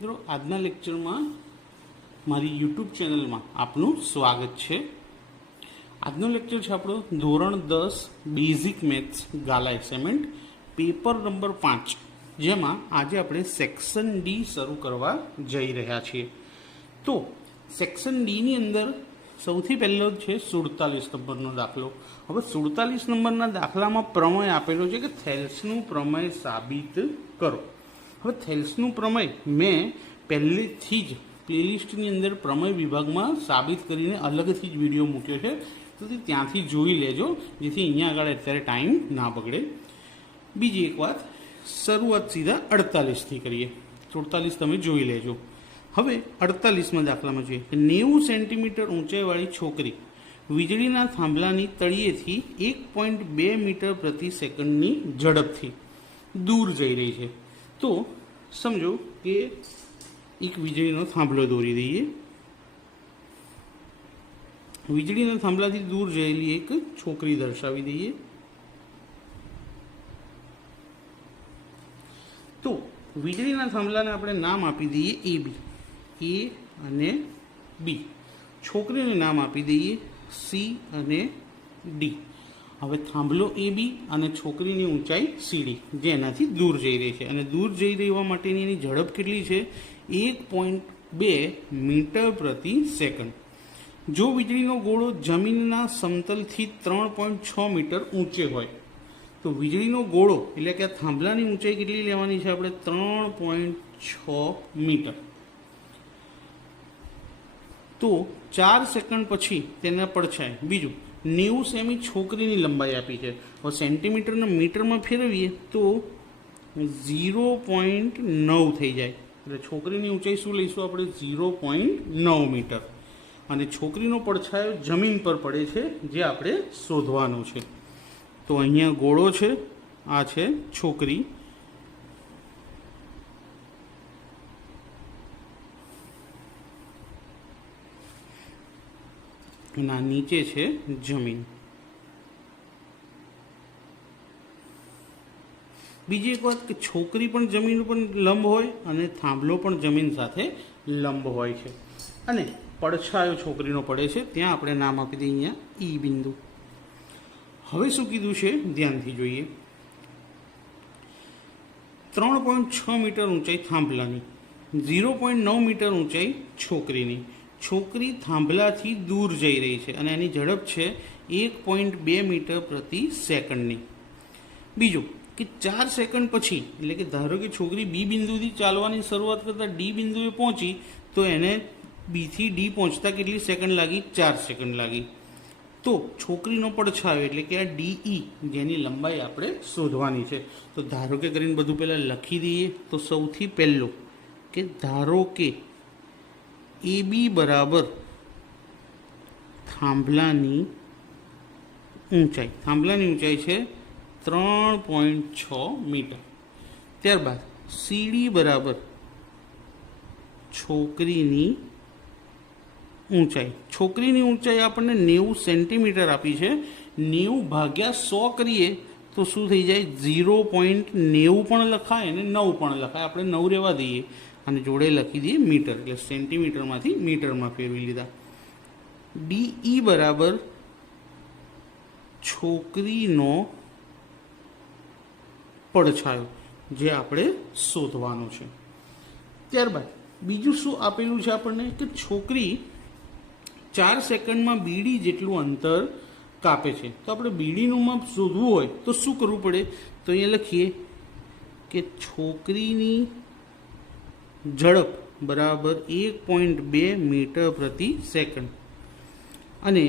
મિત્રો, આજના લેક્ચરમાં મારી યુટ્યુબ ચેનલમાં આપનું સ્વાગત છે. આજનો લેક્ચર છે આપણો ધોરણ 10 બેઝિક મેથ્સ ગાલા એસાઇનમેન્ટ પેપર નંબર 5, જેમાં આજે આપણે સેક્શન ડી શરૂ કરવા જઈ રહ્યા છીએ. તો સેક્શન ડીની અંદર સૌથી પહેલો છે 47 નંબરનો દાખલો. હવે 47 નંબરના દાખલામાં પ્રમેય આપેલો છે કે થેલ્સનું પ્રમેય સાબિત કરો. હવે થેલ્સનું પ્રમેય મેં પહેલેથી જ પ્લેલિસ્ટની અંદર પ્રમેય વિભાગમાં સાબિત કરીને અલગથી જ વિડીયો મૂક્યો છે, તો ત્યાંથી જોઈ લેજો, જેથી અહીંયા આગળ અત્યારે ટાઈમ ના બગડે. બીજી એક વાત, શરૂઆત સીધા 48થી કરીએ. 47 તમે જોઈ લેજો. હવે 48માં દાખલામાં જોઈએ કે 90 સેન્ટીમીટર ઊંચાઈવાળી છોકરી વીજળીના થાંભલાની તળિયેથી 1.2 મીટર પ્રતિ સેકન્ડની ઝડપથી દૂર જઈ રહી છે. તો સમજો કે એક વીજળીનો થાંભલો દોરી દઈએ. વીજળીના થાંભલાથી દૂર જયેલી એક છોકરી દર્શાવી દઈએ. તો વીજળીના થાંભલાને આપણે નામ આપી દઈએ એ અને બી. છોકરીને નામ આપી દઈએ સી અને ડી. હવે થાંભલો એ બી અને છોકરીની ઊંચાઈ સીડી, જે એનાથી દૂર જઈ રહી છે, અને દૂર જઈ રહેવા માટેની એની ઝડપ કેટલી છે? 1.2 મીટર પ્રતિ સેકન્ડ. જો વીજળીનો ગોળો જમીનના સમતલથી 3.6 મીટર ઊંચે હોય તો વીજળીનો ગોળો એટલે કે થાંભલાની ઊંચાઈ કેટલી લેવાની છે આપણે? 3.6 મીટર. તો 4 સેકન્ડ પછી તેના પડછાય. બીજું, 90 સેમી છોકરીની લંબાઈ આપી છે. હવે સેન્ટીમીટરને મીટરમાં ફેરવીએ તો 0.9 થઈ જાય. એટલે છોકરીની ઊંચાઈ શું લઈશું આપણે? 0.9 મીટર. અને છોકરીનો પડછાયો જમીન પર પડે છે, જે આપણે શોધવાનું છે. તો અહીંયા ગોળો છે, આ છે છોકરી. ના નીચે છે જમીન. બીજી એક વાત કે છોકરી પણ જમીન ઉપર લંબ હોય અને થાંભલો પણ જમીન સાથે લંબ હોય છે, અને પડછાયો છોકરીનો પડે છે, ત્યાં આપણે નામ આપી દઈએ અહીંયા ઈ બિંદુ. હવે શું કીધું છે ધ્યાનથી જોઈએ. 3.6 મીટર ઊંચાઈ થાંભલાની, 0.9 મીટર ઊંચાઈ છોકરીની. છોકરી થાંભલાથી દૂર જઈ રહી છે અને એની ઝડપ છે 1.2 મીટર પ્રતિ સેકન્ડની. બીજું કે 4 સેકન્ડ પછી, એટલે કે ધારો કે છોકરી બી બિંદુથી ચાલવાની શરૂઆત કરતાં ડી બિંદુએ પહોંચી, તો એને બીથી ડી પહોંચતા કેટલી સેકન્ડ લાગી? 4 સેકન્ડ લાગી. તો છોકરીનો પડછાયો એટલે કે આ ડીઈ, જેની લંબાઈ આપણે શોધવાની છે. તો ધારો કે કરીને બધું પહેલાં લખી દઈએ. તો સૌથી પહેલું કે ધારો કે એ બી બરાબર થાંભલાની ઊંચાઈ. થાંભલાની ઊંચાઈ છે 3.6 મીટર. ત્યારબાદ સીડી બરાબર છોકરીની ઊંચાઈ. છોકરીની ઊંચાઈ આપણને 90 સેન્ટીમીટર આપી છે. 90 ભાગ્યા 100 કરીએ તો શું થઈ જાય? 0.90 પણ લખાય અને 9 પણ લખાય. આપણે 9 રહેવા દઈએ અને જોડે લખી દઈએ મીટર, એટલે સેન્ટીમીટરમાંથી મીટરમાં ફેરવી લીધા. ડીઈ બરાબર છોકરીનો પડછાયો, જે આપણે શોધવાનો છે. ત્યારબાદ બીજું શું આપેલું છે આપણને કે છોકરી 4 સેકન્ડમાં બીડી જેટલું અંતર કાપે છે. તો આપણે બીડીનું માપ શોધવું હોય તો શું કરવું પડે? તો અહીંયા લખીએ કે છોકરીની ઝડપ બરાબર 1.2 મીટર પ્રતિ સેકન્ડ, અને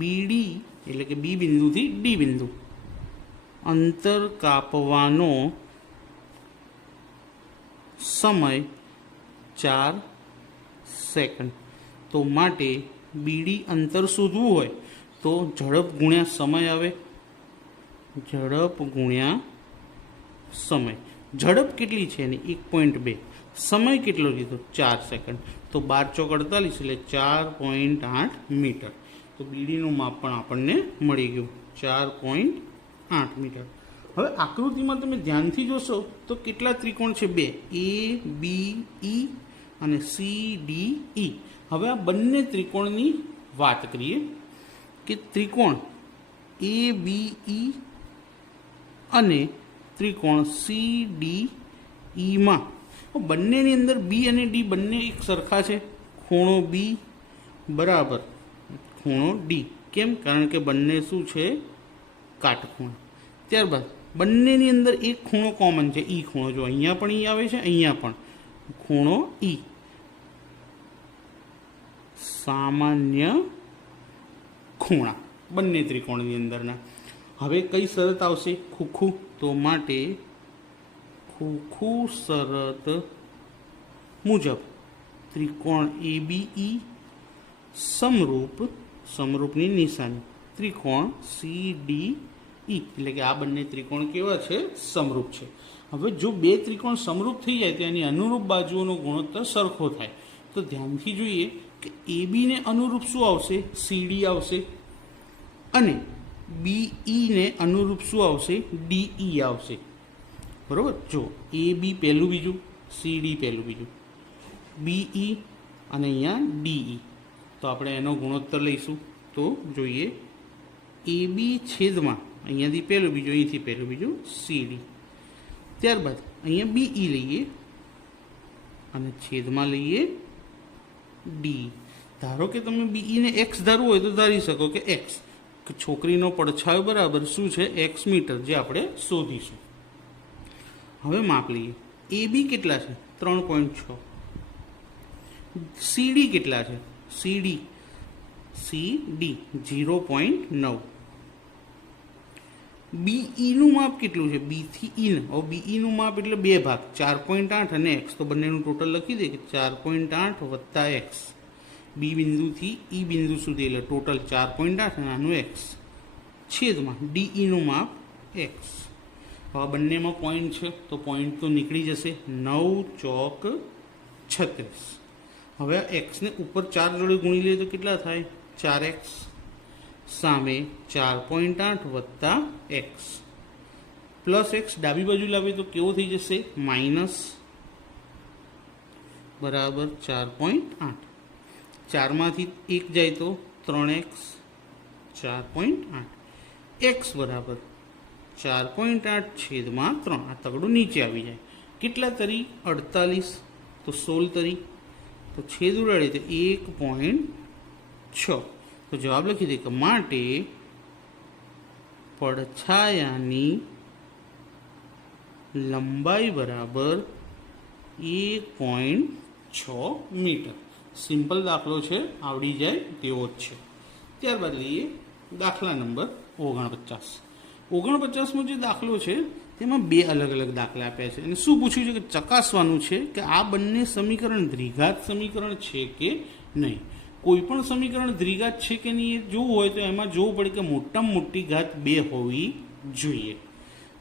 બીડી એટલે કે બી બિંદુથી ડી બિંદુ અંતર કાપવાનો સમય 4 સેકન્ડ. તો માટે બીડી અંતર શોધવું હોય તો ઝડપ ગુણ્યા સમય આવે. ઝડપ ગુણ્યા સમય. ઝડપ કેટલી છે એની? 1.2. સમય કેટલો લીધો? 4 સેકન્ડ. તો 12 ચોક 48 એટલે 4.8 મીટર. તો બીડીનું માપ પણ આપણને મળી ગયું, 4.8 મીટર. હવે આકૃતિમાં તમે ધ્યાનથી જોશો તો કેટલા ત્રિકોણ છે? 2, ABE અને CDE. હવે આ બંને ત્રિકોણની વાત કરીએ કે ત્રિકોણ ABE અને ત્રિકોણ CDE માં બંનેની અંદર B અને D બંને એક સરખા છે. ખૂણો B બરાબર ખૂણો D. કેમ? કારણ કે બંને શું છે? કાટખૂણા. ત્યારબાદ બંનેની અંદર એક ખૂણો કોમન છે, E ખૂણો. જો અહીંયા પણ E આવે છે, અહીંયા પણ ખૂણો E. સામાન્ય ખૂણા બંને ત્રિકોણની અંદરના. હવે કઈ શરત આવશે? ખૂખું. તો માટે ખૂખું શરત મુજબ ત્રિકોણ ABE સમરૂપની નિશાની ત્રિકોણ CDE, એટલે કે આ બંને ત્રિકોણ કેવા છે? સમરૂપ છે. હવે જો બે ત્રિકોણ સમરૂપ થઈ જાય તેની અનુરૂપ બાજુઓનો ગુણોત્તર સરખો થાય. તો ધ્યાનથી જોઈએ કે AB ને અનુરૂપ શું આવશે? CD આવશે. અને BE ને અનુરૂપ શું આવશે? DE આવશે. બરાબર. જો AB પહેલું બીજું, CD પહેલું બીજું, BE અને અહીંયા DE. તો આપણે એનો ગુણોત્તર લઈશું. તો જોઈએ AB છેદમાં અહીંયાથી પહેલું બીજું, અહીંથી પહેલું બીજું CD. ત્યારબાદ અહીંયા BE લઈએ અને છેદમાં લઈએ D. ધારો કે તમે BE ને x ધારવું હોય તો ધારી શકો કે x. છોકરીનો પડછાયો બરાબર શું છે? x મીટર, જે આપણે શોધીશું. હવે માપ લઈએ. AB કેટલા છે? 3.6. CD કેટલા છે? CD 0.9. BE નું માપ કેટલું છે? B થી E ને. હવે BE નું માપ એટલે 2 ભાગ, 4.8 અને x. તો બંનેનું ટોટલ લખી દે કે 4.8 વત્તા x. B બિંદુથી E બિંદુ સુધી એટલે ટોટલ 4.8 અને આનું x છેદમાં DE નું માપ x. હવે બંનેમાં પોઈન્ટ છે તો પોઈન્ટ તો નીકળી જશે. 9 ચોક 36. હવે આ એક્સને ઉપર 4 જોડે ગુણી લઈએ તો કેટલા થાય? 4x સામે 4.8 વત્તા x પ્લસ x ડાબી બાજુ લાવીએ તો કેવો થઈ જશે? માઇનસ બરાબર 4.8. 4માંથી 1 જાય તો 3x 4.8. x બરાબર 4.8 છેદમાં 3. આ તગડું નીચે આવી જાય. કેટલા તરી? 48. તો 16 તરી. તો છેદ ઉડાડે તો 1.6. તો જવાબ લખી દે કે માટે પડછાયાની લંબાઈ બરાબર 1.6 મીટર. સિમ્પલ દાખલો છે, આવડી જાય તેવો જ છે. ત્યારબાદ લઈએ દાખલા નંબર 49. 49માં જે દાખલો છે તેમાં 2 અલગ અલગ દાખલા આપ્યા છે અને શું પૂછ્યું છે કે ચકાસવાનું છે કે આ બંને સમીકરણ દ્વિઘાત સમીકરણ છે કે નહીં. કોઈ પણ સમીકરણ દ્વિઘાત છે કે નહીં એ જોવું હોય તો એમાં જોવું પડે કે મોટામાં મોટી ઘાત 2 હોવી જોઈએ.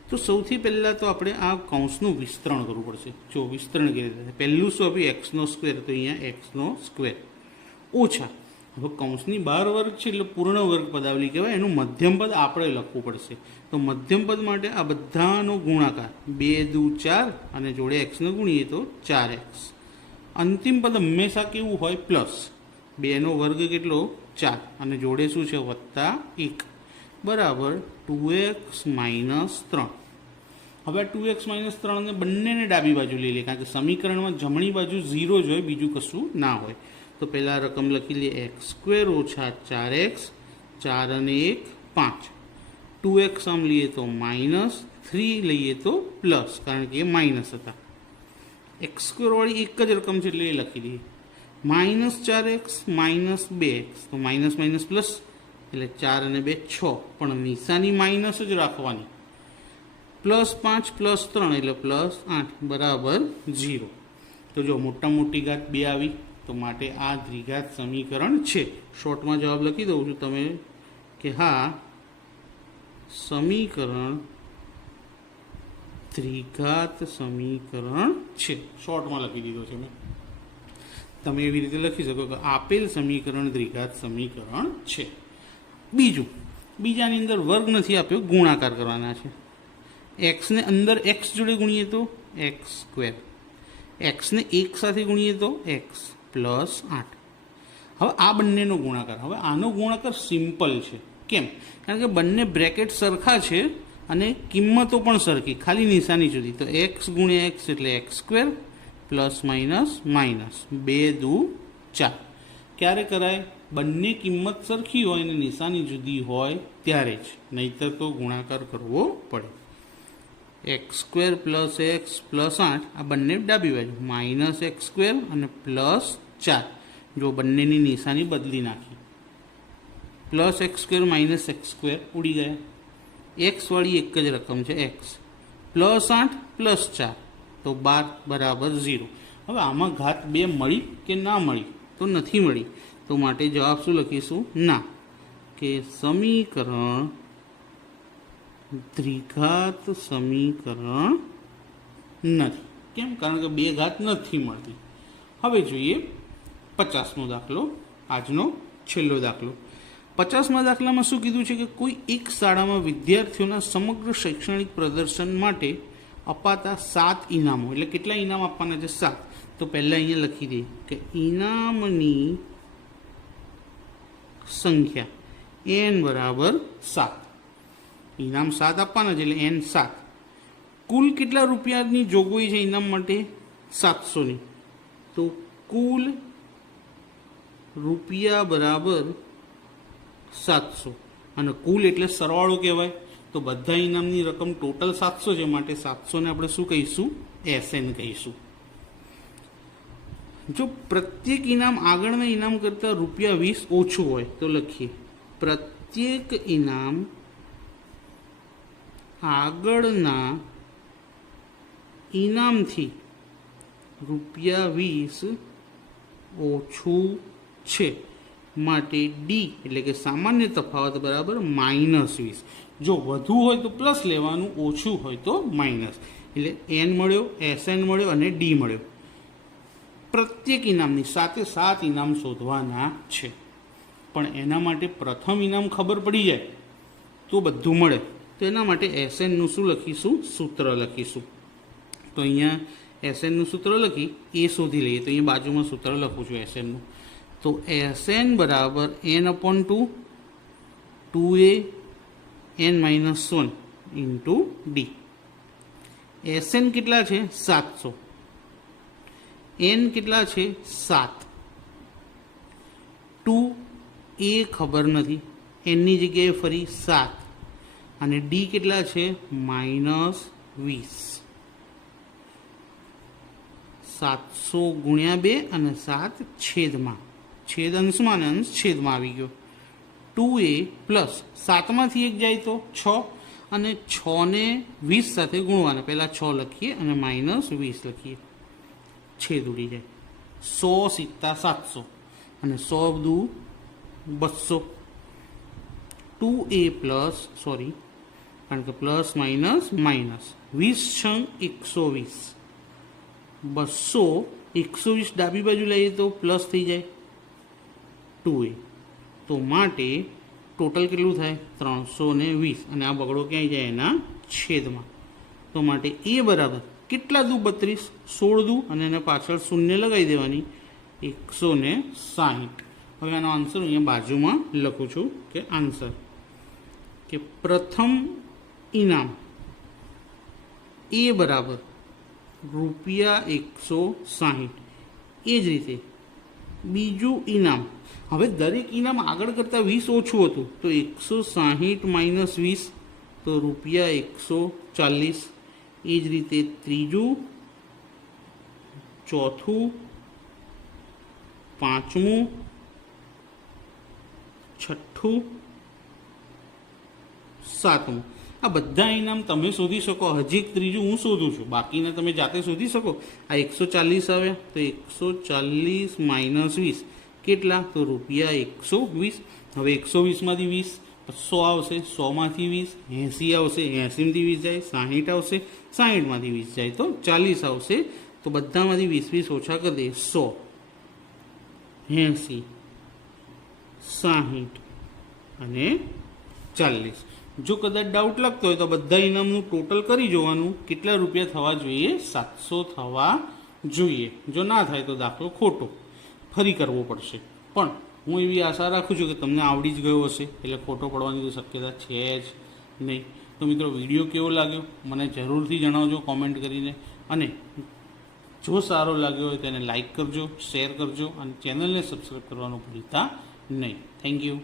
તો સૌથી પહેલાં તો આપણે આ કૌંસનું વિસ્તરણ કરવું પડશે. જો વિસ્તરણ કેવી રીતે? પહેલું શું આપ્યું? એક્સનો સ્ક્વેર. તો અહીંયા એક્સનો સ્ક્વેર ઓછા. હવે કૌંસની બહાર વર્ગ છે એટલે પૂર્ણ વર્ગ પદાવલી કહેવાય. એનું મધ્યમ પદ આપણે લખવું પડશે. તો મધ્યમ પદ માટે આ બધાનો ગુણાકાર 2 દુ 4 અને જોડે એક્સનો ગુણીએ તો 4x. અંતિમ પદ હંમેશા કેવું હોય? પ્લસ. 2નો વર્ગ કેટલો? 4 અને જોડે શું છે? વત્તા 1 બરાબર 2x માઇનસ 3. હવે 2x માઇનસ 3 ને બંનેને ડાબી બાજુ લઈ લે, કારણ કે સમીકરણમાં જમણી બાજુ 0 જ હોય, બીજું કશું ના હોય. તો પહેલાં રકમ લખી લઈએ x સ્ક્વેર ઓછા 4x. 4 અને 1 5. 2x આમ લઈએ તો માઇનસ, 3 લઈએ તો પ્લસ, કારણ કે એ માઇનસ હતા. એક્સ સ્ક્વેરવાળી એક જ રકમ છે એટલે એ લખી દઈએ. Minus 4x minus 2x. તો માઇનસ માઇનસ પ્લસ એટલે 4 અને 2 6, પણ નિશાની માઇનસ જ રાખવાની. પ્લસ 5 પ્લસ 3 એટલે પ્લસ 8 બરાબર 0. તો જો મોટા મોટી ઘાત 2 આવી, તો માટે આ દ્વિઘાત સમીકરણ છે. શોર્ટમાં જવાબ લખી દઉં છું તમે કે હા, સમીકરણ દ્વિઘાત સમીકરણ છે. શોર્ટમાં લખી દીધો છે મેં. તમે એવી રીતે લખી શકો કે આપેલ સમીકરણ દ્વિઘાત સમીકરણ છે. બીજાની અંદર વર્ગ નથી આપ્યો, ગુણાકાર કરવાના છે. એક્સને અંદર એક્સ જોડે ગુણીએ તો એક્સ સ્ક્વેર, એક્સને એક સાથે ગુણીએ તો એક્સ પ્લસ 8. હવે આ બંનેનો ગુણાકાર, હવે આનો ગુણાકાર સિમ્પલ છે. કેમ? કારણ કે બંને બ્રેકેટ સરખા છે અને કિંમતો પણ સરખી, ખાલી નિશાની જુદી. તો એક્સ ગુણ્યા એક્સ એટલે x square plus minus minus 2 દુ 4. ક્યારે કરાય? બંને કિંમત સરખી હોય અને નિશાની જુદી હોય ત્યારે જ, નહીતર તો ગુણાકાર કરવો પડે. X square plus x plus 8, આ બંને ડાબી બાજુ માઇનસ એક્સ સ્ક્વેર અને પ્લસ 4. જો બંનેની નિશાની બદલી નાખી, plus x square minus x square ઉડી ગયા. એક્સવાળી એક જ રકમ છે એક્સ, પ્લસ 8 પ્લસ 4 તો 12 બરાબર 0. હવે આમાં ઘાત 2 મળી કે ના મળી? તો નથી મળી. તો માટે જવાબ શું લખીશું? ના, કે સમીકરણ દ્વિઘાત સમીકરણ નથી. કેમ? કારણ કે 2 ઘાત નથી મળતી. હવે જોઈએ 50મો દાખલો, આજનો છેલ્લો દાખલો. 50મા દાખલામાં શું કીધું છે કે કોઈ એક શાળામાં વિદ્યાર્થીઓના સમગ્ર શૈક્ષણિક પ્રદર્શન માટે અપાતા 7 ઇનામો, એટલે કેટલા ઇનામ આપવાના છે? 7. તો પહેલાં અહીંયા લખી દઈએ કે ઇનામની સંખ્યા n બરાબર 7. ઇનામ 7 આપવાના છે એટલે n 7. કુલ કેટલા રૂપિયાની જોગવાઈ છે ઇનામ માટે? 700ની. તો કુલ રૂપિયા બરાબર 700, અને કુલ એટલે સરવાળો કહેવાય. તો બધા ઇનામની રકમ ટોટલ 700 છે, માટે 700ને આપણે શું કહીશું? SN કહીશું. જો પ્રત્યેક ઇનામ આગળના ઇનામ કરતાં ₹20 ઓછું હોય તો લખીએ પ્રત્યેક ઇનામ આગળના ઇનામથી ₹20 ઓછું છે, માટે ડી એટલે કે સામાન્ય તફાવત બરાબર -20. જો વધુ હોય તો પ્લસ લેવાનું, ઓછું હોય તો માઇનસ. એટલે એન મળ્યો, SN મળ્યો અને ડી મળ્યો. પ્રત્યેક ઇનામની સાથે 7 ઇનામ શોધવાના છે, પણ એના માટે પ્રથમ ઇનામ ખબર પડી જાય તો બધું મળે. તો એના માટે SNનું શું લખીશું? સૂત્ર લખીશું. તો અહીંયા SNનું સૂત્ર લખી એ શોધી લઈએ. તો અહીંયા બાજુમાં સૂત્ર લખું છું SNનું. તો SN બરાબર n/2 2a n-1 into D. SN કેટલા છે? 700. n કેટલા છે? 7. 2a ખબર નથી, nની જગ્યાએ ફરી 7, અને ડી કેટલા છે? -20. 700 ગુણ્યા 2 અને 7 છેદમાં, છેદ અંશમાં અને અંશ છેદમાં આવી ગયો. 2a પ્લસ 7માંથી 1 જાય તો 6, અને 6ને 20 સાથે ગુણવાના. પહેલાં 6 લખીએ અને -20 લખીએ, છેદ ઉડી જાય. 100 × 700 અને 100 દુ 200. 2a પ્લસ, સોરી, કારણ કે પ્લસ માઇનસ માઇનસ, 20 × 120, 200. 120 ડાબી બાજુ લઈએ તો પ્લસ થઈ જાય 2a. તો માટે ટોટલ કેટલું થાય? 320, અને આ બગડો ક્યાંય જાય? એના છેદમાં. તો માટે એ બરાબર કેટલા દુ 32, 16 દુ, અને એને પાછળ શૂન્ય લગાવી દેવાની, 160. હવે આનો આન્સર અહીંયા બાજુમાં લખું છું કે આન્સર કે પ્રથમ ઇનામ એ બરાબર ₹160. એ જ રીતે બીજું ઇનામ, હવે દરેક ઇનામ આગળ કરતાં 20 ઓછું હતું, તો 160 - 20 તો ₹140. એ જ રીતે ત્રીજું, ચોથું, પાંચમું, છઠ્ઠું, સાતમું. આ બધા ઇનામ તમે શોધી શકો. હજી એક ત્રીજું હું શોધું છું, બાકીના તમે જાતે શોધી શકો. આ 140 આવ્યા, તો 140 - 20 કેટલા? તો ₹120. હવે 120માંથી 20 100 આવશે, 100માંથી 20 80 આવશે, 80માંથી 20 જાય 60 આવશે, 60માંથી 20 જાય તો 40 આવશે. તો બધામાંથી 20 ઓછા કરી દઈએ, 100, 80, 60 અને 40. જો કદાચ ડાઉટ લાગતો હોય તો બધા ઇનામનું ટોટલ કરી જોવાનું, કેટલા રૂપિયા થવા જોઈએ, 700 થવા જોઈએ. જો ના થાય તો દાખલો ખોટો ફરી કરવો પડશે. પણ હું એવી આશા રાખું છું કે તમને આવડી જ ગયો હશે, એટલે ખોટો પડવાની તો શક્યતા છે જ નહીં. તો મિત્રો, વિડીયો કેવો લાગ્યો મને જરૂરથી જણાવજો કોમેન્ટ કરીને, અને જો સારો લાગ્યો હોય તેને લાઈક કરજો, શેર કરજો અને ચેનલને સબસ્ક્રાઈબ કરવાનું ભૂલતા નહીં. Thank you.